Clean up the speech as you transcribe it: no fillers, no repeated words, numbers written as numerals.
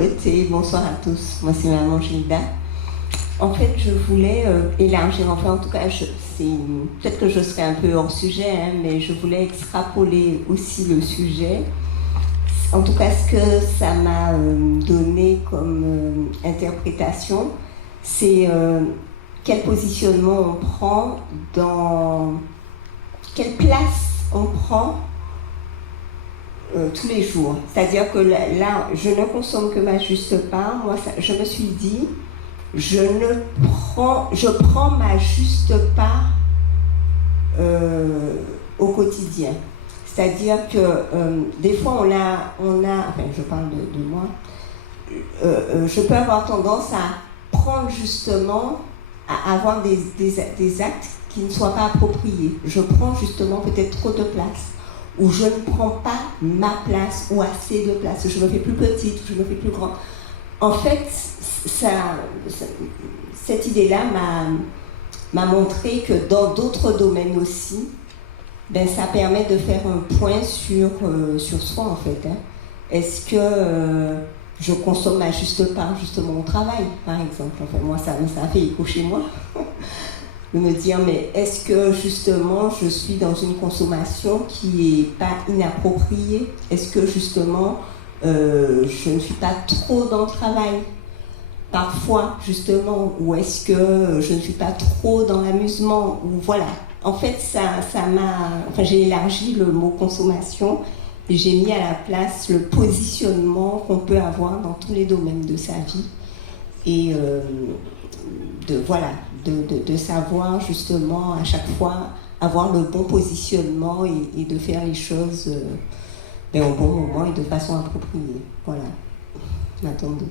Et bonsoir à tous. Moi, c'est Maman Gilda. En fait, je voulais élargir, enfin, en tout cas, peut-être que je serai un peu hors sujet, hein, mais je voulais extrapoler aussi le sujet. En tout cas, ce que ça m'a donné comme interprétation, c'est quel positionnement on prend quelle place on prend tous les jours. C'est-à-dire que là, je ne consomme que ma juste part. Moi, je me suis dit, je prends ma juste part au quotidien. C'est-à-dire que des fois, enfin, je parle de moi, je peux avoir tendance à prendre justement, à avoir des actes qui ne soient pas appropriés. Je prends justement peut-être trop de place, ou je ne prends pas ma place, ou assez de place, je me fais plus petite, ou je me fais plus grande. En fait, cette idée-là m'a montré que dans d'autres domaines aussi, ça permet de faire un point sur soi, en fait. Hein. Est-ce que je consomme ma juste part, justement, au travail, par exemple? Enfin, moi, ça a fait écho chez moi. De me dire, mais est-ce que, justement, je suis dans une consommation qui n'est pas inappropriée? Est-ce que, justement, je ne suis pas trop dans le travail? Parfois, justement, ou est-ce que je ne suis pas trop dans l'amusement? Ou voilà. En fait, j'ai élargi le mot consommation et j'ai mis à la place le positionnement qu'on peut avoir dans tous les domaines de sa vie. Et de savoir justement à chaque fois avoir le bon positionnement et de faire les choses au bon moment et de façon appropriée. Voilà. M'attendez.